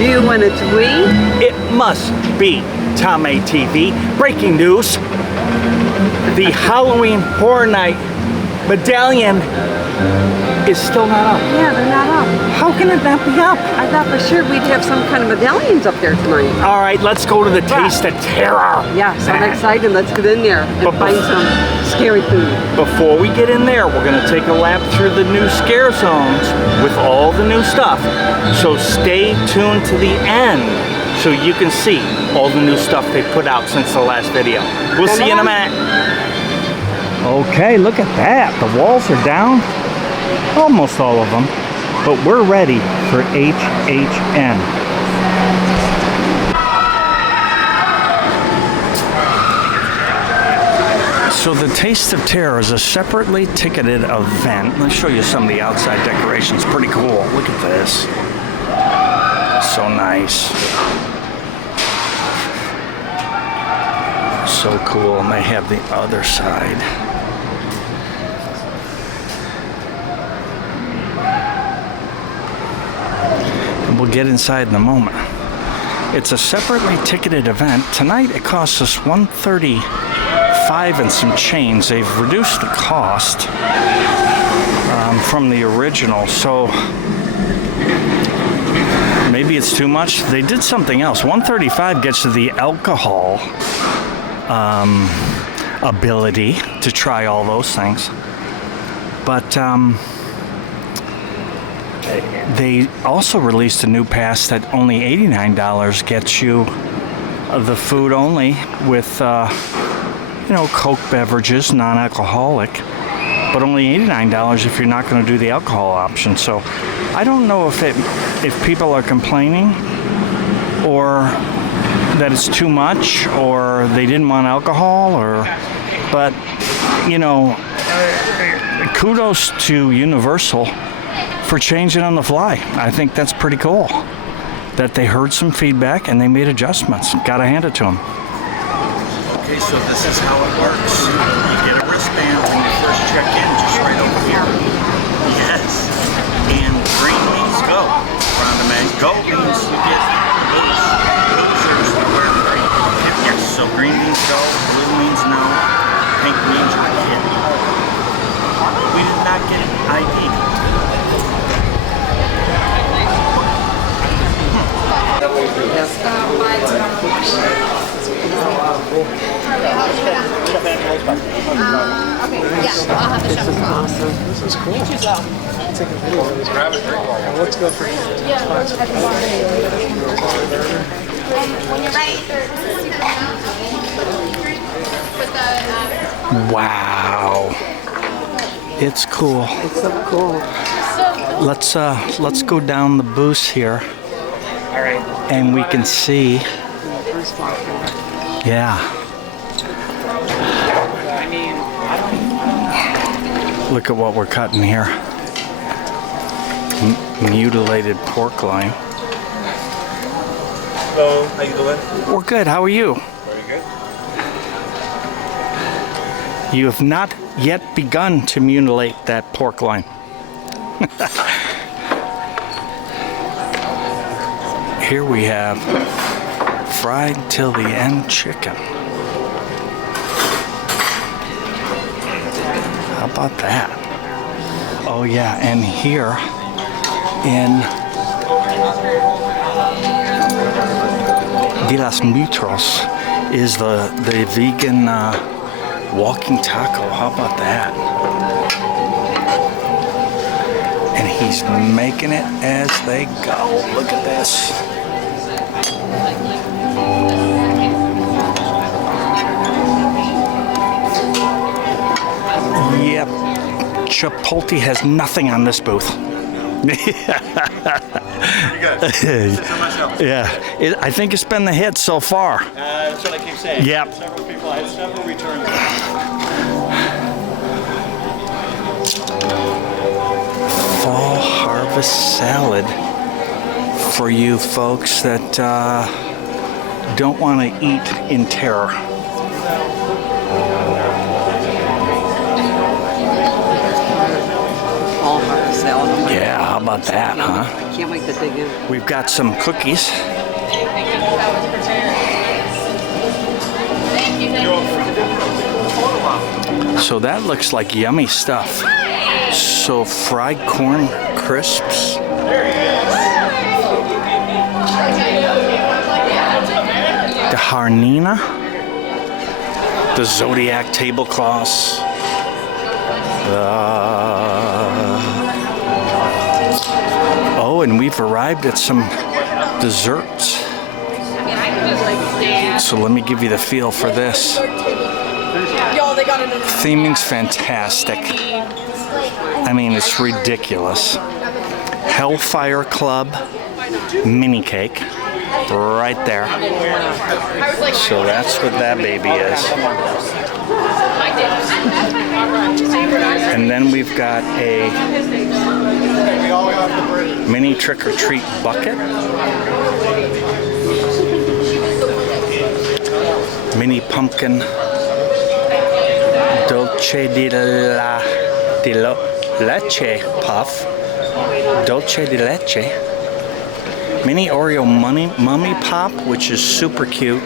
you when it's we? It must be Tom ATV. Breaking news. The Halloween Horror Night medallion is still not up. Yeah, they're not up. How can it not be up? I thought for sure we'd have some kind of medallions up there tonight. All right, let's go to the Taste of Terror. Yes, I'm excited. Let's get in there and find some scary food. Before we get in there, we're gonna take a lap through the new scare zones with all the new stuff. So stay tuned to the end so you can see all the new stuff they put out since the last video. We'll see you in a minute. Okay, look at that. The walls are down. Almost all of them. But we're ready for HHN. So the Taste of Terror is a separately ticketed event. Let me show you some of the outside decorations. Pretty cool. Look at this. So nice. So cool. And they have the other side. And we'll get inside in a moment. It's a separately ticketed event. Tonight it costs us $135 and some change. They've reduced the cost from the original, so maybe it's too much. They did something else. $135 gets you the alcohol ability to try all those things, but they also released a new pass that only $89 gets you the food only with you know, Coke beverages, non-alcoholic, but only $89 if you're not going to do the alcohol option. So I don't know if people are complaining or that it's too much or they didn't want alcohol, but you know, kudos to Universal for changing on the fly. I think that's pretty cool that they heard some feedback and they made adjustments. Gotta hand it to them. Okay, so this is how it works. You get a wristband when you first check in, just right over here. Yes. And green means go. Go means you get losers to wear green. Yes, so green means go, blue means no, pink means you're a kid. We did not get an ID. Okay, yeah, I'll have the chef. This is awesome. This is cool. You choose well. Take a video. Let's grab a drink. Let's go for When you're ready, with the Wow. It's cool. It's so cool. Let's go down the booths here. All right. And we can see. Yeah. Look at what we're cutting here. Mutilated pork loin. Hello, how you doing? We're good. How are you? Very good. You have not yet begun to mutilate that pork loin. Here we have fried till the end chicken. How about that? Oh yeah, and here in De Las Mitros is the vegan walking taco. How about that? And he's making it as they go. Look at this. Yep, Chipotle has nothing on this booth. Yeah, I think it's been the hit so far. That's what I keep saying. Yep. Several people, I had several returns. Fall harvest salad for you folks that don't want to eat in terror. All harvest salad. Yeah, how How about that, huh? I can't wait to dig in. We've got some cookies. So that looks like yummy stuff. So fried corn crisps. The Harnina. The Zodiac tablecloths. Oh, and we've arrived at some desserts. So let me give you the feel for this. Theming's fantastic. I mean, it's ridiculous. Hellfire Club mini cake. Right there. So that's what that baby is. And then we've got a mini trick-or-treat bucket. Mini pumpkin dolce di leche puff. Dolce di leche. Mini Oreo mummy pop, which is super cute.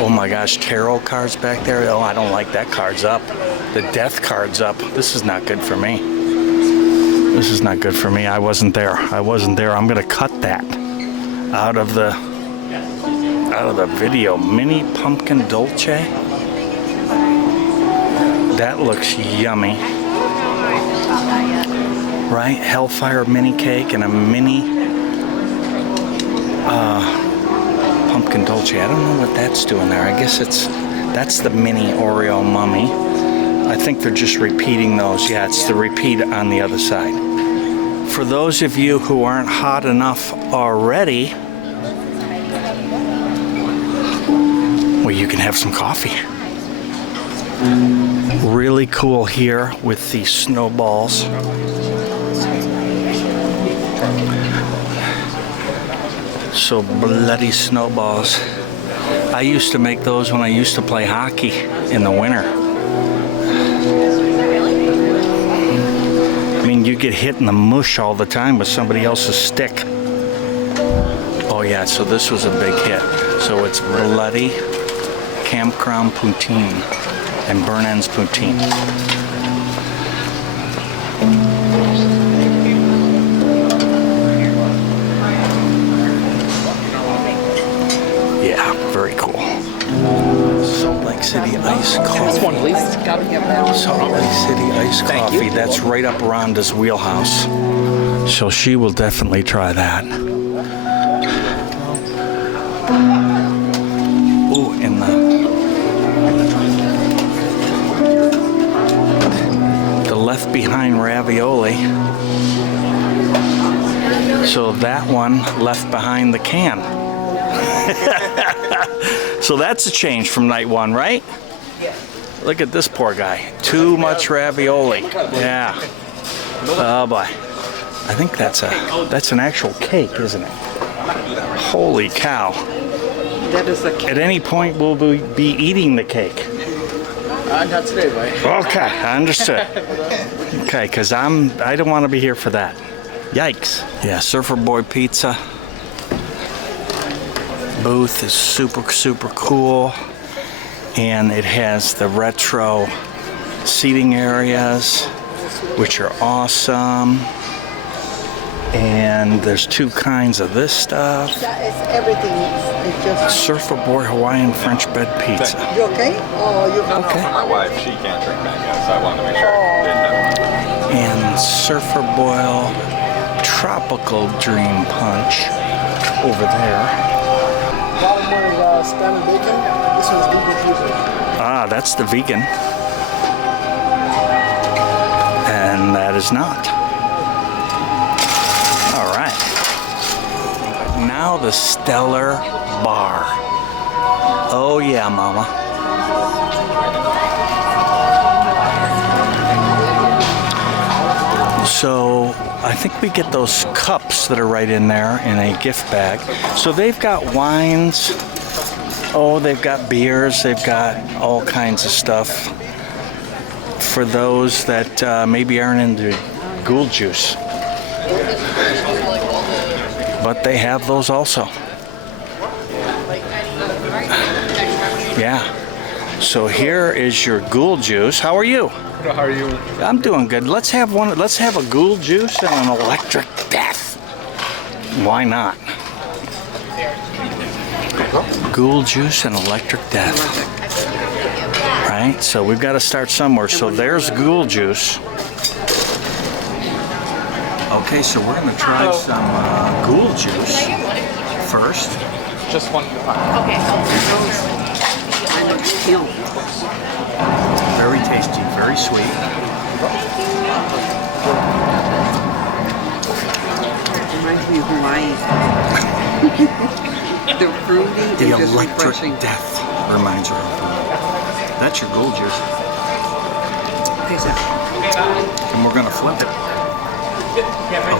Oh my gosh, tarot cards back there. Oh, I don't like that. Card's up. The death card's up. This is not good for me. This is not good for me. I wasn't there. I wasn't there. I'm gonna cut that out of the video. Mini pumpkin dolce. That looks yummy. Right? Hellfire mini cake and a mini pumpkin dolce. I don't know what that's doing there. I guess that's the mini Oreo mummy. I think they're just repeating those. Yeah, it's the repeat on the other side. For those of you who aren't hot enough already, well, you can have some coffee. Really cool here with the snowballs. So bloody snowballs. I used to make those when I used to play hockey in the winter. I mean, you get hit in the mush all the time with somebody else's stick. Oh yeah, so this was a big hit. So it's bloody campground poutine and burn ends poutine. Yeah, very cool. Salt Lake City iced coffee. This one, please. Salt Lake City iced coffee. That's right up Rhonda's wheelhouse. So she will definitely try that. Ooh, and the Left Behind ravioli. So that one left behind the can. So that's a change from night one, right? Look at this poor guy. Too much ravioli. Yeah. Oh boy. I think that's an actual cake, isn't it? Holy cow. That is a cake. At any point we'll be eating the cake. Not today, right? Okay, I understood. Okay, because I don't want to be here for that. Yikes. Yeah, Surfer Boy Pizza. Booth is super cool, and it has the retro seating areas, which are awesome. And there's two kinds of this stuff. That is everything. It's just. Surfer Boy Hawaiian French bed pizza. You okay? Oh, you Okay. My wife, she can't drink mango, so I wanted to make sure I didn't have And Surfer Boil Tropical Dream Punch over there. Bottom one is standard bacon. This one's vegan fusion. Ah, that's the vegan. And that is not. All right. Now the Stellar Bar. Oh yeah, mama. So I think we get those cups that are right in there in a gift bag. So they've got wines. Oh, they've got beers. They've got all kinds of stuff. for those that maybe aren't into ghoul juice. But they have those also. Yeah. So here is your ghoul juice. How are you? How are you? I'm doing good. Let's have one. Let's have a ghoul juice and an electric death. Why not? Ghoul juice and electric death. Right? So we've got to start somewhere. So there's ghoul juice. Okay, so we're going to try some ghoul juice first. Just one. Very tasty, very sweet. Reminds me of Hawaii. They're fruity and The just electric refreshing. death reminds her of Hawaii. That's your ghoul juice. Taste it. And we're going to flip it.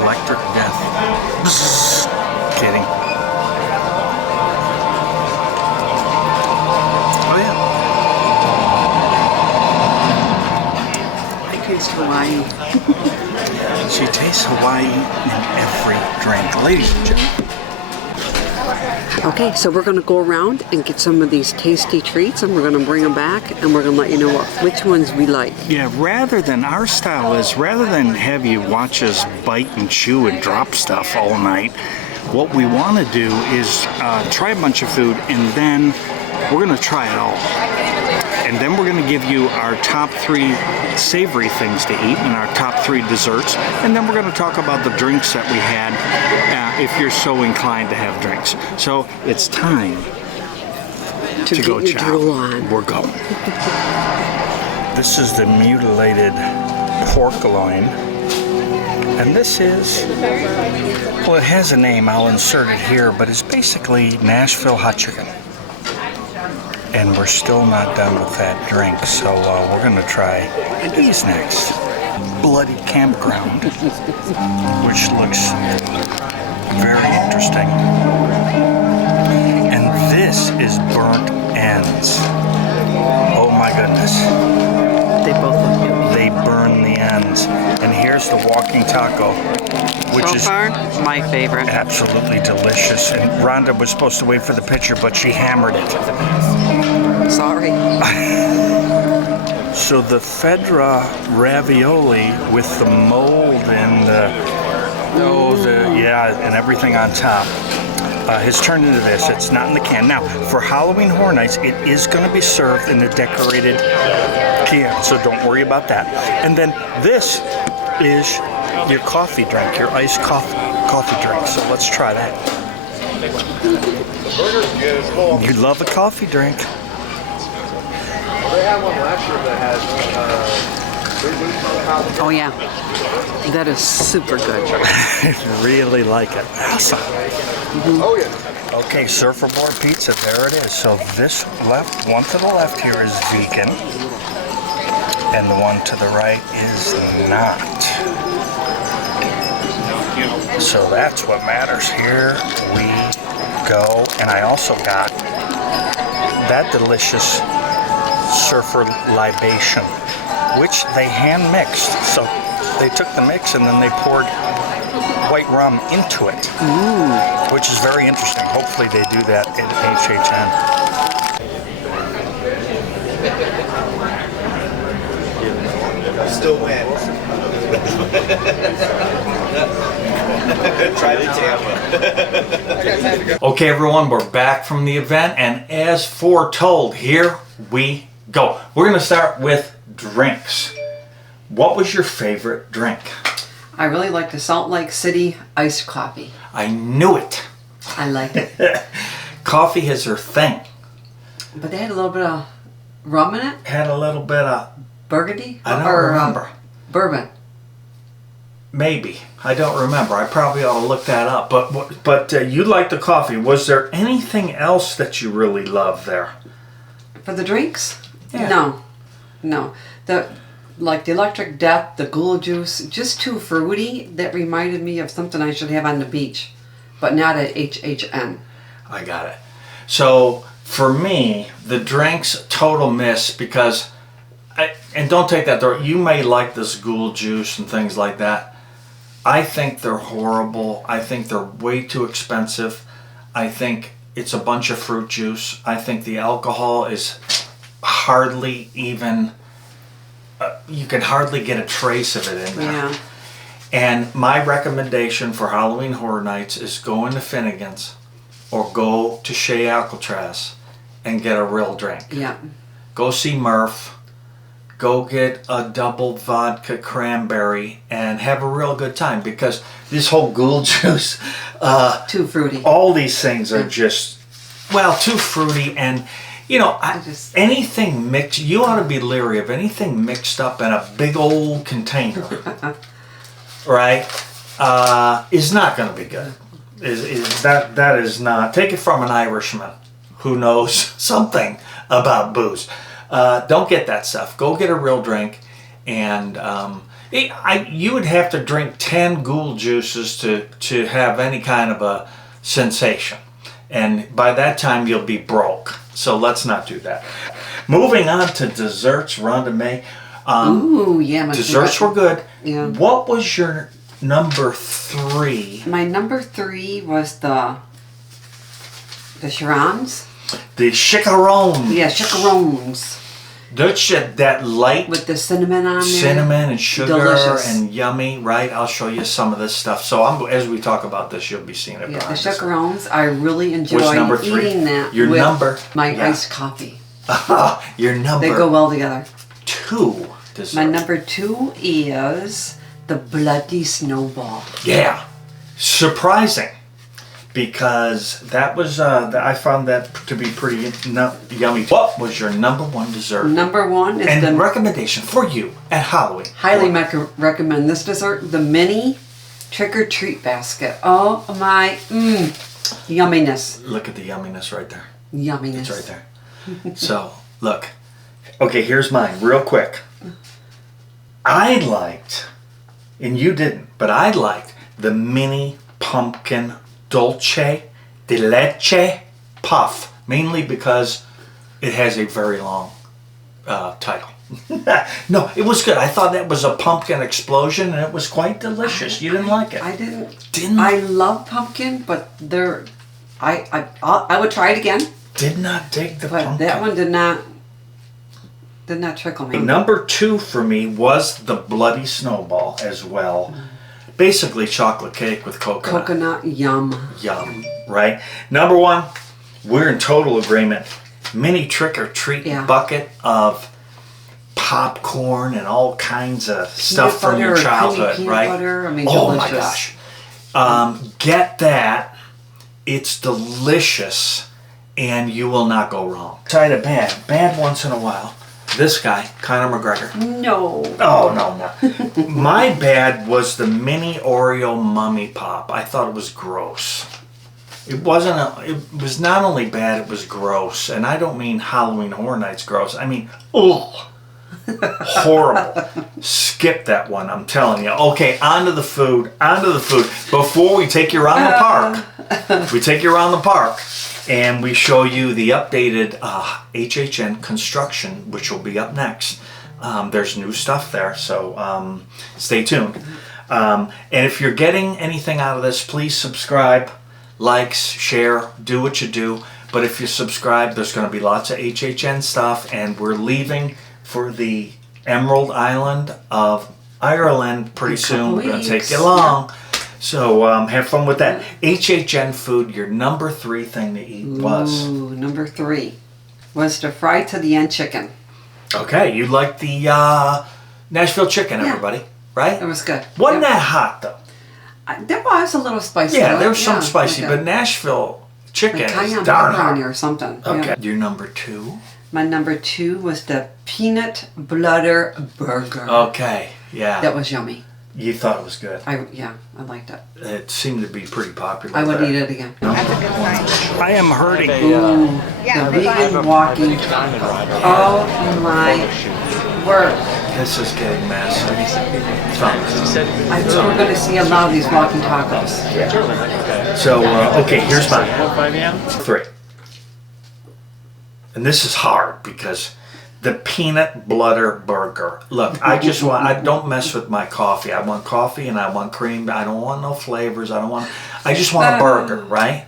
Electric death. Bzzz. Kidding. Oh yeah. I taste Hawaii. She tastes Hawaii in every drink. Ladies and gentlemen. Okay, so we're going to go around and get some of these tasty treats, and we're going to bring them back, and we're going to let you know which ones we like. Yeah, rather than have you watch us bite and chew and drop stuff all night, what we want to do is try a bunch of food, and then we're going to try it all. And then we're going to give you our top 3 savory things to eat and our top 3 desserts. And then we're going to talk about the drinks that we had if you're so inclined to have drinks. So it's time to go get your chow. drool on. We're going. This is the mutilated pork loin. And this is, well, it has a name. I'll insert it here, but it's basically Nashville hot chicken. And we're still not done with that drink, so we're going to try these next. Bloody campground, which looks very interesting. And this is burnt ends. Oh my goodness. They both look yummy. They burn the ends. And here's the walking taco, which So is far, my favorite. absolutely delicious. And Rhonda was supposed to wait for the picture, but she hammered it. Sorry. So the Fedra ravioli with the mold and and everything on top has turned into this. It's not in the can. Now, for Halloween Horror Nights, it is going to be served in a decorated can, so don't worry about that. And then this is your coffee drink, your iced coffee drink. So let's try that. You love a coffee drink. They had one last year that had Oh yeah, that is super good. I really like it. Awesome. Oh yeah. Okay, surferboard pizza, there it is. So this one to the left here is vegan, and the one to the right is not. So that's what matters. Here we go. And I also got that delicious surfer libation, which they hand mixed. So they took the mix and then they poured white rum into it, which is very interesting. Hopefully they do that in HHN. Still wins. Try the Tampa. Okay, everyone, we're back from the event, and as foretold, here we go. We're going to start with drinks. What was your favorite drink? I really like the Salt Lake City iced coffee. I knew it. I like it. Coffee is her thing. But they had a little bit of rum in it? Had a little bit of, Burgundy? I don't Or, remember. Bourbon. Maybe. I don't remember. I probably ought to look that up. But you like the coffee. Was there anything else that you really loved there? For the drinks? Yeah. No. The electric death, the ghoul juice, just too fruity. That reminded me of something I should have on the beach, but not at HHN. I got it. So for me, the drinks, total miss, because and don't take that there. You may like this ghoul juice and things like that. I think they're horrible. I think they're way too expensive. I think it's a bunch of fruit juice. I think the alcohol is hardly even, you can hardly get a trace of it in there. Yeah. And my recommendation for Halloween Horror Nights is go into Finnegan's or go to Chez Alcatraz and get a real drink. Yeah. Go see Murph. Go get a double vodka cranberry and have a real good time, because this whole ghoul juice, Too fruity. all these things are just, well, too fruity. And you know, anything mixed, you ought to be leery of anything mixed up in a big old container, right? Is not going to be good. That is not. Take it from an Irishman who knows something about booze. Don't get that stuff. Go get a real drink, and you would have to drink 10 ghoul juices to have any kind of a sensation, and by that time you'll be broke. So let's not do that. Moving on to desserts, Rhonda May. Ooh, yeah. My Desserts were good. Yeah. What was your number 3? My number 3 was the charons. The chicarron. Yeah, chacarons. That light With the cinnamon on there. cinnamon and sugar Delicious. and yummy, right? I'll show you some of this stuff. So as we talk about this, you'll be seeing it. Yeah, the behind us. chacarons. I really enjoy What's number 3? eating that Your with number. my yeah. iced coffee. Your number. They go well together. 2 dessert. My number 2 is the bloody snowball. Yeah, surprising, because that was I found that to be pretty yummy. What was your number 1 dessert? Number 1 is And the recommendation for you at Halloween. highly recommend this dessert, the mini trick-or-treat basket. Oh my, yumminess. Look at the yumminess right there. Yumminess. It's right there. So, look. Okay, here's mine, real quick. I liked, and you didn't, but I liked the mini pumpkin dulce de leche puff, mainly because it has a very long title. No, it was good. I thought that was a pumpkin explosion, and it was quite delicious. You didn't like it? I didn't. Didn't? I love pumpkin, but I would try it again. Did not dig the But pumpkin. that one did not trickle me. Number 2 for me was the bloody snowball as well. Basically chocolate cake with coconut. Coconut, yum. Yum, right? Number 1, we're in total agreement. Mini trick-or-treat Yeah. bucket of popcorn and all kinds of stuff from your butter, childhood, peanut right? butter, I mean, oh delicious. my gosh. Get that. It's delicious, and you will not go wrong. Try to bad once in a while. This guy, Conor McGregor. No. Oh, no. My bad was the mini Oreo mummy pop. I thought it was gross. It it was not only bad, it was gross. And I don't mean Halloween Horror Nights gross. I mean, ugh. Horrible. Skip that one, I'm telling you. Okay, on to the food. Before we take you around the park, and we show you the updated HHN construction, which will be up next. There's new stuff there, so stay tuned. And if you're getting anything out of this, please subscribe, likes, share, do what you do. But if you subscribe, there's going to be lots of HHN stuff, and we're leaving for the Emerald Island of Ireland pretty soon. We're going to take you along. So have fun with that. HHN food, your number 3 thing to eat was? Ooh, number 3 was the fried to the end chicken. Okay, you like the Nashville chicken, everybody, right? It was good. Wasn't Yep. that hot, though? There was a little spicy. Yeah, to it. there was some Yeah, spicy, like a- but Nashville chicken like is cayenne darn pepper on hot. or something. Okay, Yeah. your number 2? My number 2 was the peanut butter burger. Okay, yeah. That was yummy. You thought it was good. I liked it. It seemed to be pretty popular. I would there. eat it again. I am hurting. Ooh, the vegan walking. Oh my word. This is getting massive. I think we're going to see a lot of these walking tacos. So, okay, here's mine. 3. And this is hard because The peanut butter burger. Look, I don't mess with my coffee. I want coffee and I want cream. I don't want no flavors. I just want a burger, right?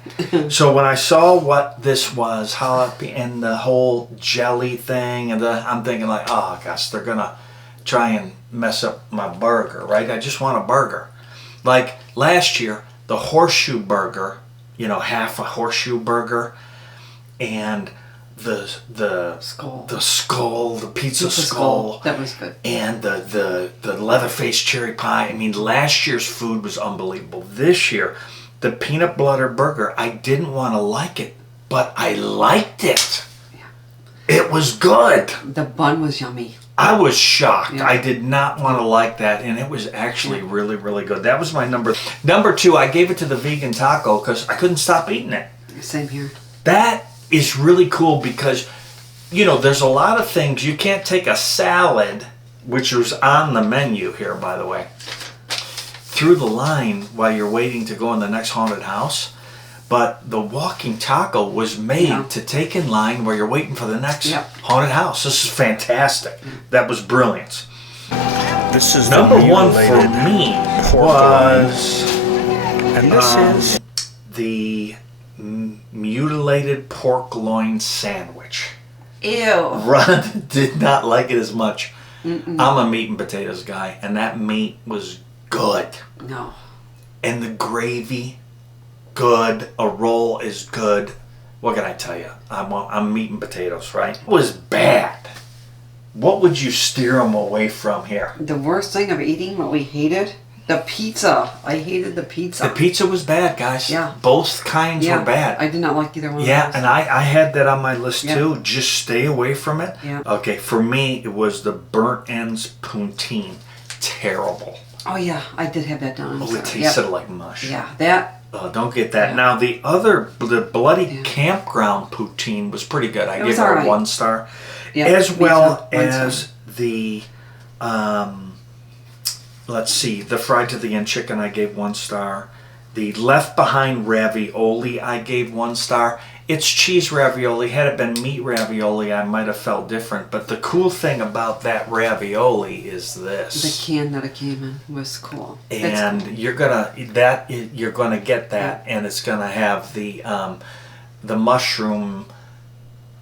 So when I saw what this was, and the whole jelly thing, and I'm thinking like, oh gosh, they're gonna try and mess up my burger, right? I just want a burger. Like last year, the horseshoe burger, half a horseshoe burger, and the Skull. The pizza skull. That was good. And the Leatherface cherry pie. I mean, last year's food was unbelievable. This year, the peanut butter burger, I didn't want to like it, but I liked it. Yeah. It was good. The bun was yummy. I was shocked. Yeah. I did not want to like that, and it was actually really, really good. That was my number 2. I gave it to the vegan taco because I couldn't stop eating it. Same here. That is really cool because, there's a lot of things. You can't take a salad, which was on the menu here, by the way, through the line while you're waiting to go in the next haunted house. But the walking taco was made to take in line while you're waiting for the next haunted house. This is fantastic. That was brilliant. This is number 1 for me was, and this is the mutilated pork loin sandwich. Ew. Ron did not like it as much. I'm a meat and potatoes guy, and that meat was good. No. And the gravy, good. A roll is good. What can I tell you? I'm meat and potatoes, right? It was bad. What would you steer them away from here? The worst thing of eating what we hated? The pizza. I hated the pizza. The pizza was bad, guys. Yeah. Both kinds were bad. I did not like either one of Yeah, those. and I had that on my list too. Just stay away from it. Yeah. Okay, for me, it was the burnt ends poutine. Terrible. Oh yeah, I did have that down. It tasted like mush. Yeah, that. Oh, don't get that. Yeah. Now, the bloody campground poutine was pretty good. I gave her a 1 star. Yeah, as me well too. 1 as star. the, let's see, the fried to the end chicken I gave 1 star. The left behind ravioli I gave 1 star. It's cheese ravioli. Had it been meat ravioli, I might have felt different. But the cool thing about that ravioli is this. The can that it came in was cool. And cool. you're gonna get that, and it's gonna have the mushroom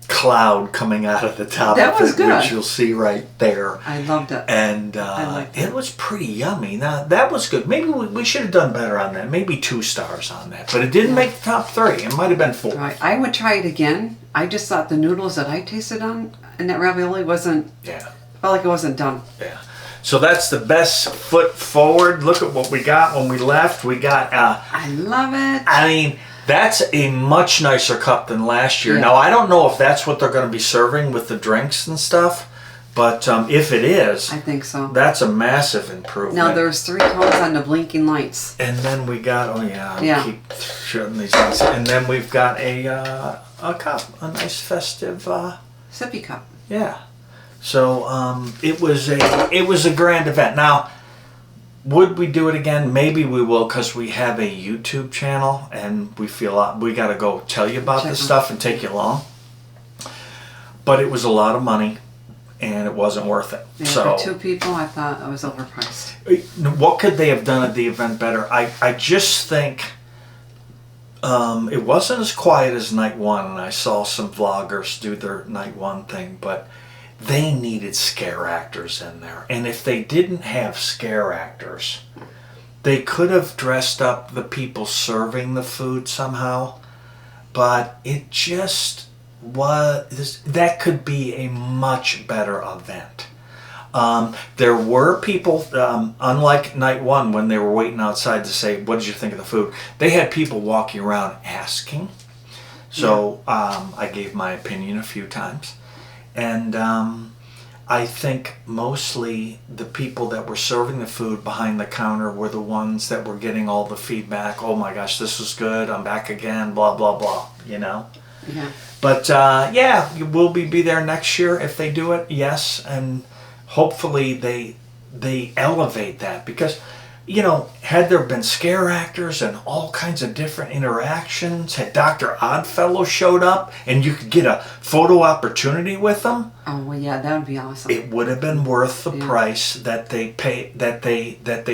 cloud coming out of the top That of was it, good. which you'll see right there. I loved it. And I liked it. it was pretty yummy. Now that was good. Maybe we should have done better on that. Maybe 2 stars on that, but it didn't make the top 3. It might have been 4. Right. I would try it again. I just thought the noodles that I tasted on in that ravioli wasn't. Yeah. Felt like it wasn't done. Yeah. So that's the best foot forward. Look at what we got when we left. We got. I love it. I mean, that's a much nicer cup than last year. Yeah. Now, I don't know if that's what they're going to be serving with the drinks and stuff, but if it is, I think so. that's a massive improvement. Now there's 3 cones on the blinking lights. And then we got, I Yeah. keep shutting these things. And then we've got a cup, a nice festive, Sippy cup. yeah. So it was a grand event. Now, would we do it again? Maybe we will, because we have a YouTube channel and we feel we got to go tell you about this stuff and take you along. But it was a lot of money and it wasn't worth it. Yeah, So for 2 people, I thought it was overpriced. what could they have done at the event better? I just think it wasn't as quiet as night 1, and I saw some vloggers do their night 1 thing, but they needed scare actors in there. And if they didn't have scare actors, they could have dressed up the people serving the food somehow. But it just was, that could be a much better event. There were people, unlike night 1 when they were waiting outside to say, what did you think of the food? They had people walking around asking. So I gave my opinion a few times. And I think mostly the people that were serving the food behind the counter were the ones that were getting all the feedback. Oh my gosh, this was good. I'm back again, blah, blah, blah, Yeah. But will we be there next year if they do it? Yes. And hopefully they elevate that, because you know, had there been scare actors and all kinds of different interactions, had Dr. Oddfellow showed up and you could get a photo opportunity with them, Oh well, yeah, that would be awesome. it would have been worth the price that they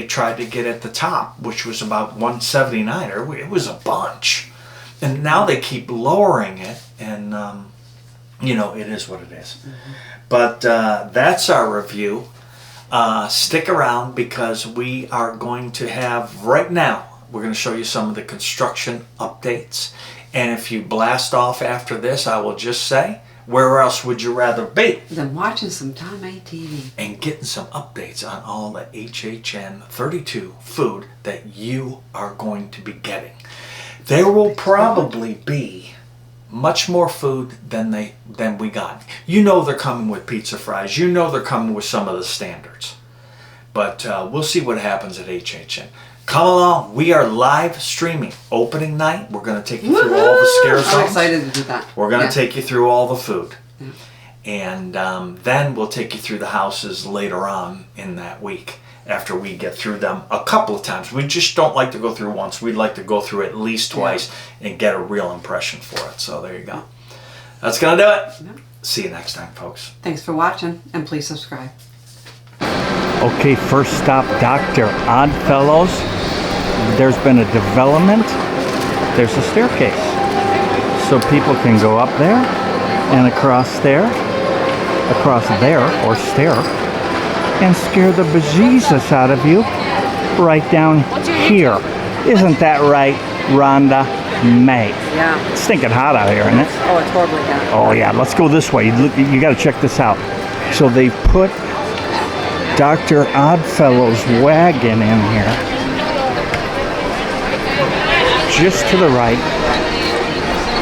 tried to get at the top, which was about $179, or it was a bunch. And now they keep lowering it, and you know, it is what it is. But that's our review. Stick around, because we are going to have, right now, we're going to show you some of the construction updates. And if you blast off after this, I will just say, where else would you rather be Then watching some Tom A TV. and getting some updates on all the HHN32 food that you are going to be getting? There will probably be much more food than we got. You know they're coming with pizza fries. You know they're coming with some of the standards. But we'll see what happens at HHN. Come along. We are live streaming opening night. We're going to take you through all the scare zones. I'm excited to do that. We're going to take you through all the food. Yeah. And then we'll take you through the houses later on in that week, after we get through them a couple of times. We just don't like to go through once. We'd like to go through at least twice and get a real impression for it. So there you go. That's going to do it. Yeah. See you next time, folks. Thanks for watching, and please subscribe. Okay, first stop, Dr. Oddfellows. There's been a development. There's a staircase. So people can go up there and across there, or stair, and scare the bejesus out of you right down here. Isn't that right, Rhonda May? Yeah. It's stinking hot out here, isn't it? Oh, it's horribly hot. Oh yeah, let's go this way. You got to check this out. So they put Dr. Oddfellow's wagon in here, just to the right.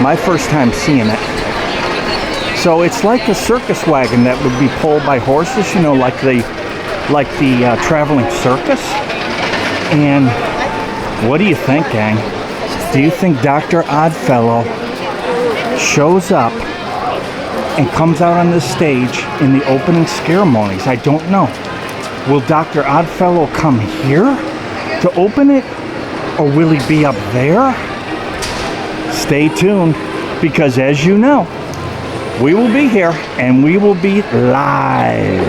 My first time seeing it. So it's like a circus wagon that would be pulled by horses, you know, like the traveling circus. And what do you think, gang? Do you think Dr. Oddfellow shows up and comes out on this stage in the opening ceremonies? I don't know. Will Dr. Oddfellow come here to open it, or will he be up there? Stay tuned, because as you know, we will be here and we will be live.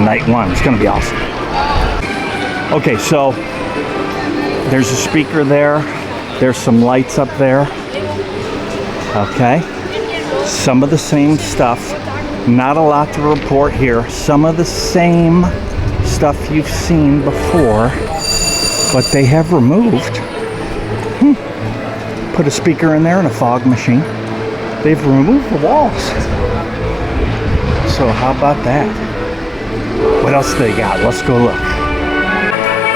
Night one, it's gonna be awesome. Okay, so there's a speaker there. There's some lights up there. Okay, some of the same stuff. Not a lot to report here. Some of the same stuff you've seen before, but they have removed. Put a speaker in there and a fog machine. They've removed the walls. So how about that? What else they got? Let's go look.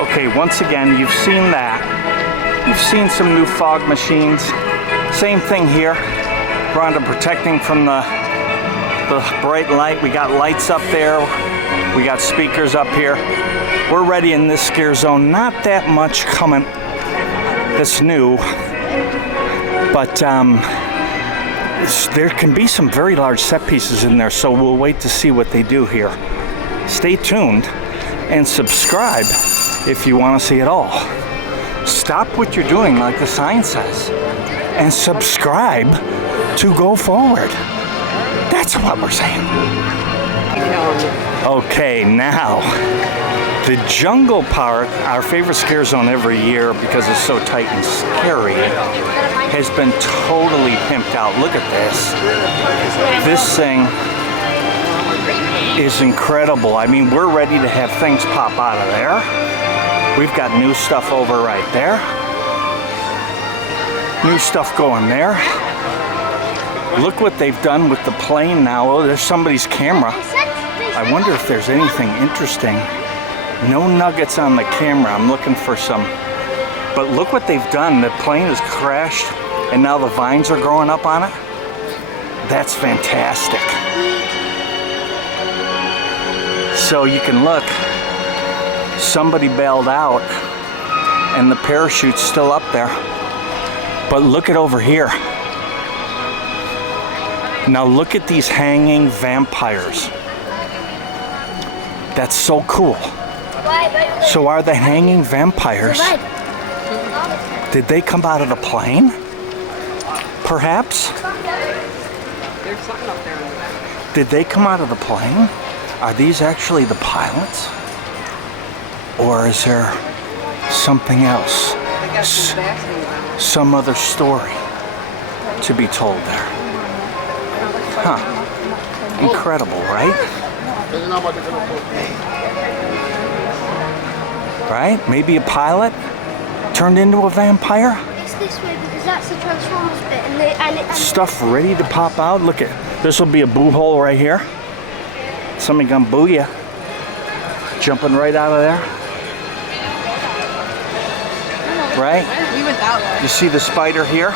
Okay, once again, you've seen that. You've seen some new fog machines. Same thing here. Rhonda protecting from the bright light. We got lights up there. We got speakers up here. We're ready in this scare zone. Not that much coming that's new, but there can be some very large set pieces in there, so we'll wait to see what they do here. Stay tuned and subscribe if you want to see it all. Stop what you're doing, like the sign says, and subscribe to go forward. That's what we're saying. Okay, now the jungle part, our favorite scare zone every year because it's so tight and scary, has been totally pimped out. Look at this. This thing is incredible. I mean, we're ready to have things pop out of there. We've got new stuff over right there. New stuff going there. Look what they've done with the plane now. Oh, there's somebody's camera. I wonder if there's anything interesting. No nuggets on the camera. I'm looking for some. But look what they've done. The plane has crashed and now the vines are growing up on it. That's fantastic. So you can look. Somebody bailed out and the parachute's still up there. But look at over here. Now look at these hanging vampires. That's so cool. So are the hanging vampires? Did they come out of the plane? Perhaps? There's something up there in the back. Did they come out of the plane? Are these actually the pilots? Or is there something else? I got some basking. Some other story to be told there? Huh. Incredible, right? Right? Maybe a pilot turned into a vampire? It's this way because that's the Transformers bit and Stuff ready to pop out. Look at this, will be a boo hole right here. Somebody gonna boo you. Jumping right out of there. Right? We went that way. You see the spider here?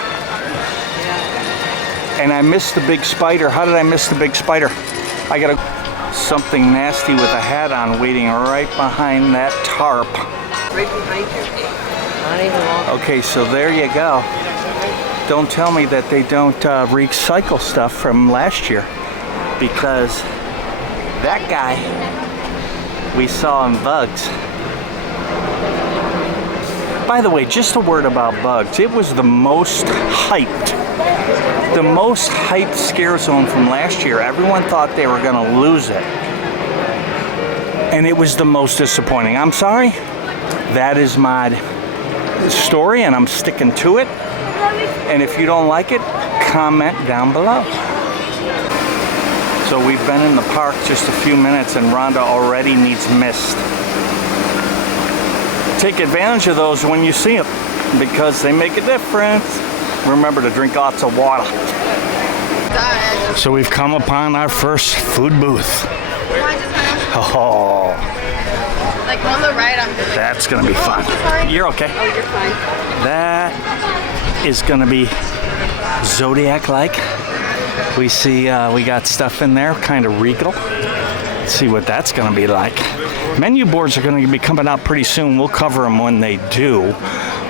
And I missed the big spider. How did I miss the big spider? I got something nasty with a hat on waiting right behind that tarp. Right behind you. Not even long. Okay, so there you go. Don't tell me that they don't recycle stuff from last year, because that guy we saw in Bugs. By the way, just a word about Bugs. It was the most hyped scare zone from last year. Everyone thought they were gonna lose it. And it was the most disappointing. I'm sorry. That is my story and I'm sticking to it. And if you don't like it, comment down below. So we've been in the park just a few minutes and Rhonda already needs mist. Take advantage of those when you see them because they make a difference. Remember to drink lots of water. So we've come upon our first food booth. Oh, Like on the right, I'm good. that's gonna be fun. You're okay. Oh, you're fine. That is gonna be Zodiac-like. We see we got stuff in there, kind of regal. Let's see what that's gonna be like. Menu boards are gonna be coming out pretty soon. We'll cover them when they do.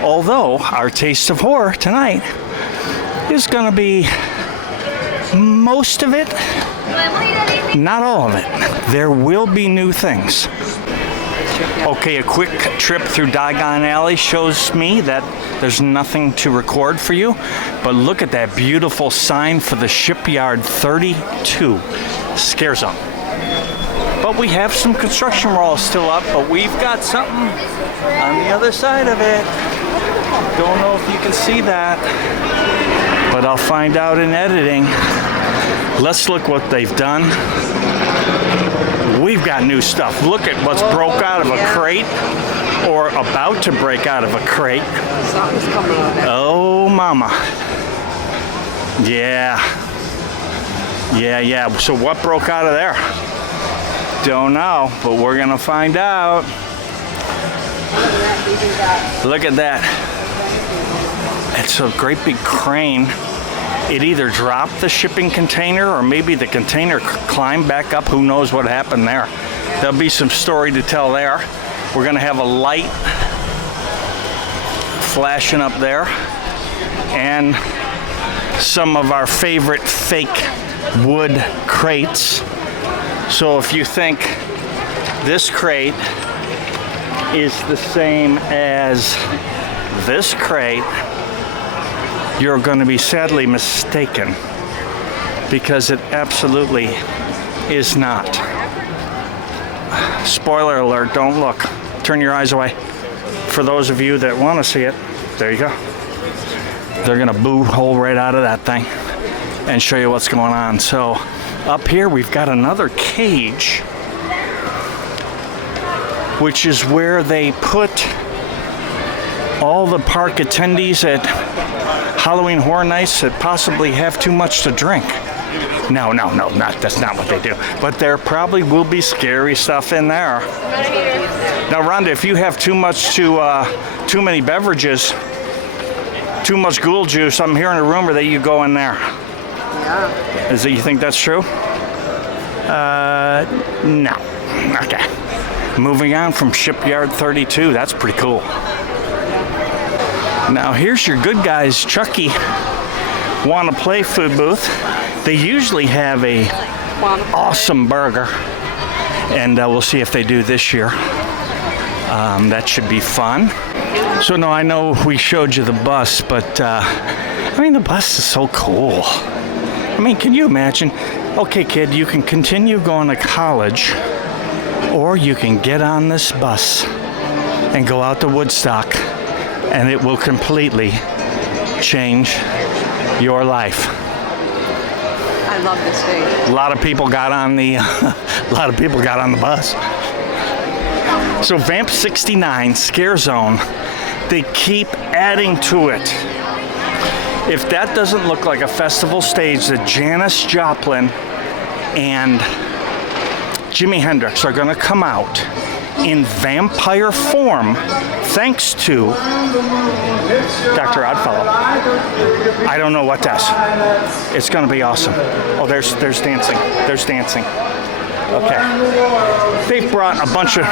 Although our Taste of Horror tonight is gonna be most of it, not all of it. There will be new things. Okay, a quick trip through Diagon Alley shows me that there's nothing to record for you, but look at that beautiful sign for the Shipyard 32 Scare Zone. But we have some construction walls still up, but we've got something on the other side of it. Don't know if you can see that, but I'll find out in editing. Let's look what they've done. We've got new stuff. Look at what's broke out of a crate or about to break out of a crate. Something's coming out of that. Oh, mama. Yeah. So what broke out of there? Don't know, but we're gonna find out. Look at that. It's a great big crane. It either dropped the shipping container or maybe the container climbed back up. Who knows what happened there? There'll be some story to tell there. We're gonna have a light flashing up there and some of our favorite fake wood crates. So if you think this crate is the same as this crate, you're going to be sadly mistaken, because it absolutely is not. Spoiler alert, don't look. Turn your eyes away. For those of you that want to see it, there you go. They're going to boo hole right out of that thing and show you what's going on. So up here we've got another cage, which is where they put all the park attendees at Halloween Horror Nights that possibly have too much to drink. No, that's not what they do. But there probably will be scary stuff in there. Now, Rhonda, if you have too many beverages, too much ghoul juice, I'm hearing a rumor that you go in there. Yeah. Is it? You think that's true? No. Okay. Moving on from Shipyard 32. That's pretty cool. Now here's your good guys, Chucky Wanna Play food booth. They usually have a awesome burger and we'll see if they do this year. That should be fun. So no, I know we showed you the bus, but I mean, the bus is so cool. I mean, can you imagine? Okay, kid, you can continue going to college, or you can get on this bus and go out to Woodstock, and it will completely change your life. I love this day. A lot of people got on the bus. So Vamp 69 Scare Zone, they keep adding to it. If that doesn't look like a festival stage that Janis Joplin and Jimi Hendrix are going to come out in vampire form, thanks to Dr. Oddfellow. I don't know what does. It's going to be awesome. Oh, there's dancing. There's dancing. Okay. They've brought a bunch of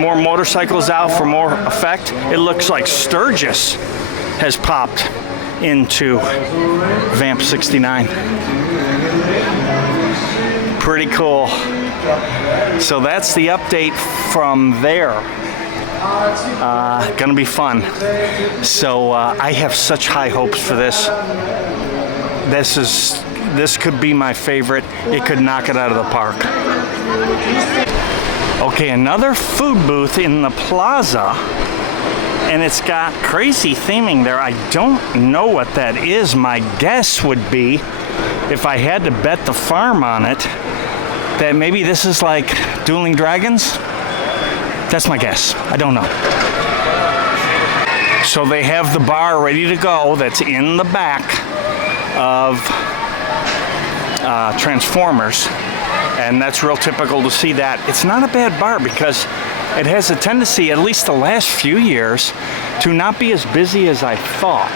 more motorcycles out for more effect. It looks like Sturgis has popped into Vamp 69. Pretty cool. So that's the update from there. Gonna be fun. So I have such high hopes for this. This could be my favorite. It could knock it out of the park. Okay, another food booth in the plaza, and it's got crazy theming there. I don't know what that is. My guess would be, if I had to bet the farm on it, that maybe this is like Dueling Dragons. That's my guess. I don't know. So they have the bar ready to go that's in the back of Transformers, and that's real typical to see that. It's not a bad bar because it has a tendency, at least the last few years, to not be as busy as I thought.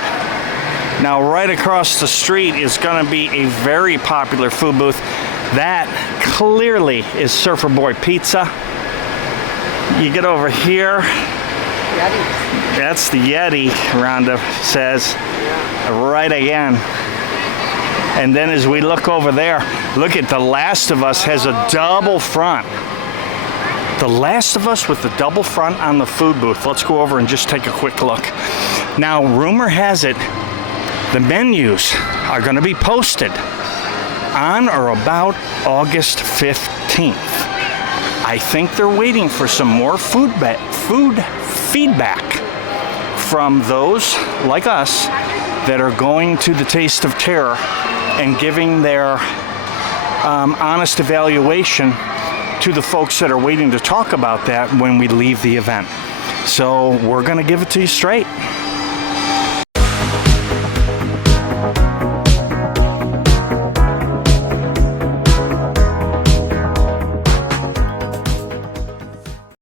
Now, right across the street is going to be a very popular food booth. That clearly is Surfer Boy Pizza. You get over here. Yeti. That's the Yeti, Rhonda says. Right again. And then as we look over there, look at The Last of Us has a double front. The Last of Us with the double front on the food booth. Let's go over and just take a quick look. Now, rumor has it, the menus are going to be posted on or about August 15th. I think they're waiting for some more food feedback from those like us that are going to the Taste of Terror and giving their honest evaluation to the folks that are waiting to talk about that when we leave the event. So we're going to give it to you straight.